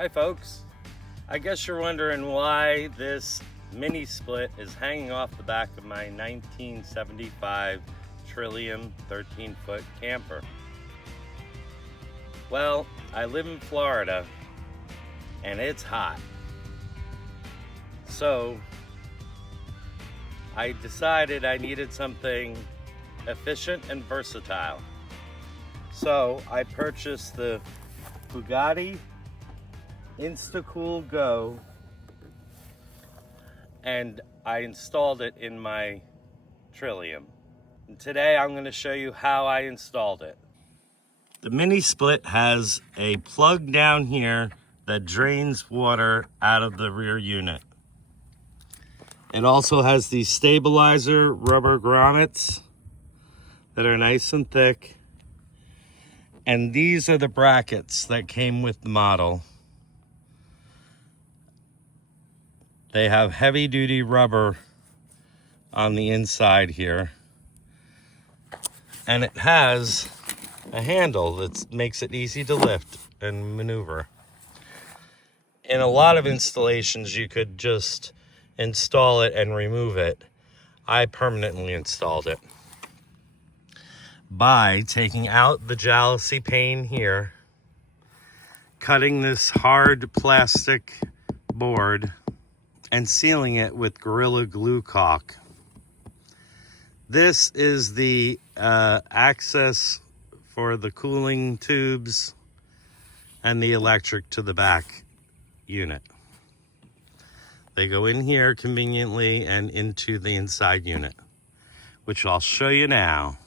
Hi folks, I guess you're wondering why this mini split is hanging off the back of my 1975 Trillium 13-foot camper. Well, I live in Florida and it's hot. So I decided I needed something efficient and versatile. So I purchased the Fogatti InstaCool Go and I installed it in my Trillium. And today I'm going to show you how I installed it. The mini split has a plug down here that drains water out of the rear unit. It also has these stabilizer rubber grommets that are nice and thick. And these are the brackets that came with the model. They have heavy duty rubber on the inside here. And it has a handle that makes it easy to lift and maneuver. In a lot of installations, you could just install it and remove it. I permanently installed it by taking out the jalousie pane here, cutting this hard plastic board, and sealing it with Gorilla Glue caulk. This is the access for the cooling tubes and the electric to the back unit. They go in here conveniently and into the inside unit, which I'll show you now.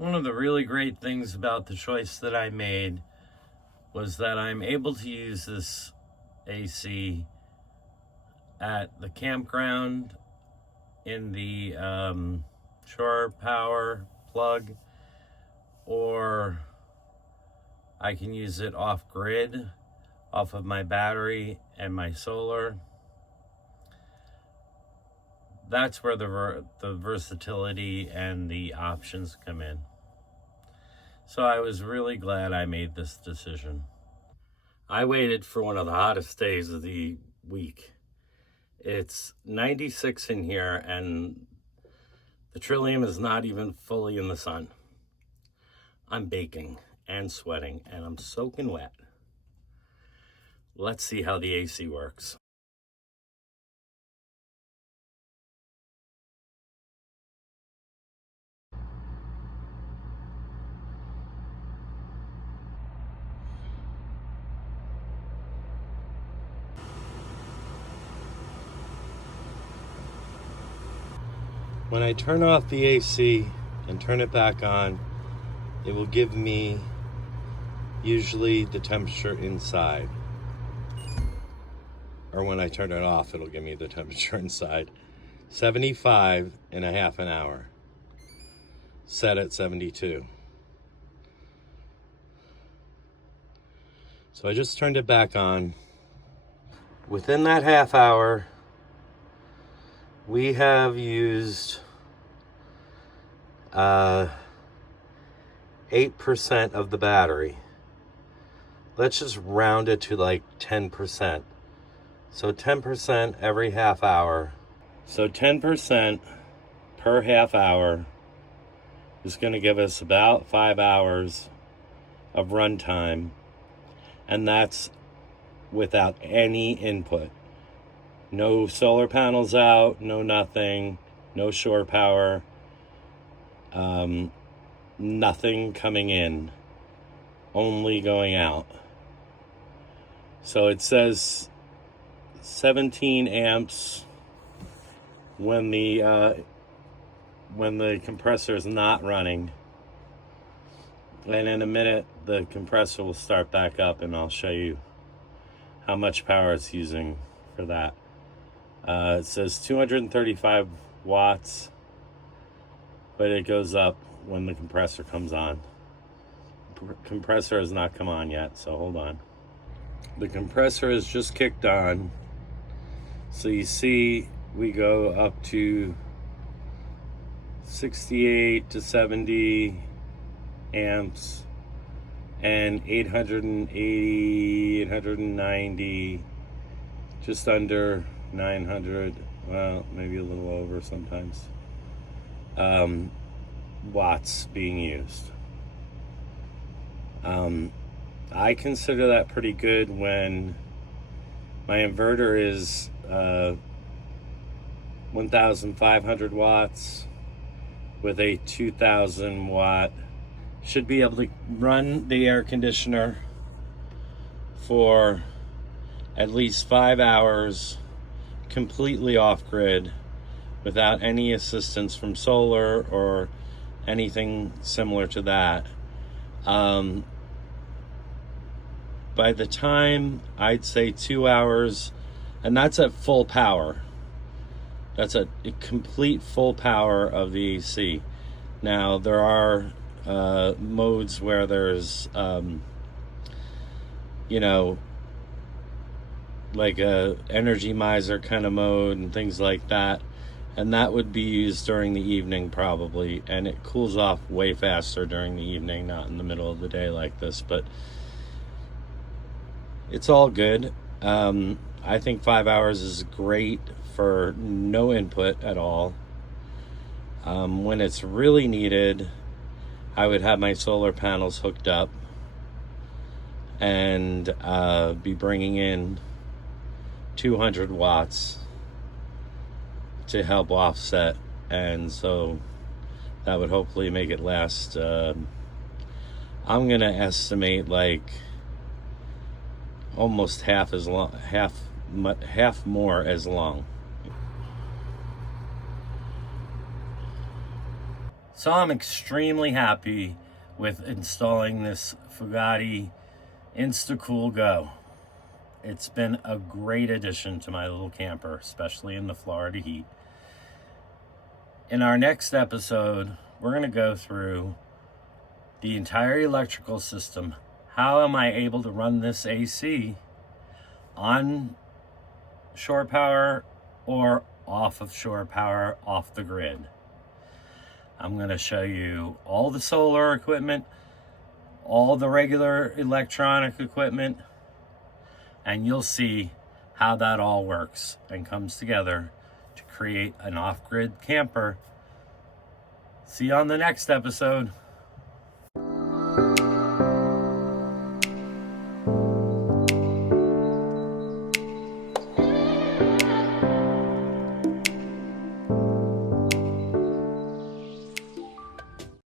One of the really great things about the choice that I made was that I'm able to use this AC at the campground, in the shore power plug, or I can use it off grid, off of my battery and my solar. That's where the versatility and the options come in. So I was really glad I made this decision. I waited for one of the hottest days of the week. It's 96 in here and the Trillium is not even fully in the sun. I'm baking and sweating and I'm soaking wet. Let's see how the AC works. When I turn off the AC and turn it back on, it will give me usually the temperature inside. Or when I turn it off, it'll give me the temperature inside. 75 in a half an hour. Set at 72. So I just turned it back on. Within that half hour, we have used 8% of the battery. Let's just round it to like 10%. So 10% every half hour. So 10% per half hour is going to give us about 5 hours of runtime. And that's without any input. No solar panels out, no nothing, no shore power, nothing coming in, only going out. So it says 17 amps when the compressor is not running. And in a minute, the compressor will start back up, and I'll show you how much power it's using for that. It says 235 watts, but it goes up when the compressor comes on. Compressor has not come on yet, so hold on. The compressor has just kicked on. So you see we go up to 68 to 70 amps and 880, 890, just under 900, well, maybe a little over sometimes, watts being used. I consider that pretty good when my inverter is 1,500 watts with a 2,000 watt. Should be able to run the air conditioner for at least 5 hours completely off grid without any assistance from solar or anything similar to that. By the time, I'd say 2 hours, and that's at full power. That's a complete full power of the AC. Now, there are modes where there's, like a energy miser kind of mode and things like that. And that would be used during the evening probably. And it cools off way faster during the evening, not in the middle of the day like this. But it's all good. I think 5 hours is great for no input at all. When it's really needed, I would have my solar panels hooked up and be bringing in 200 watts to help offset, and so that would hopefully make it last. I'm gonna estimate like almost half as long, half more as long. So I'm extremely happy with installing this Fogatti InstaCool Go. It's been a great addition to my little camper, especially in the Florida heat. In our next episode, we're going to go through the entire electrical system. How am I able to run this AC on shore power or off of shore power, off the grid? I'm going to show you all the solar equipment, all the regular electronic equipment, and you'll see how that all works and comes together to create an off-grid camper. See you on the next episode.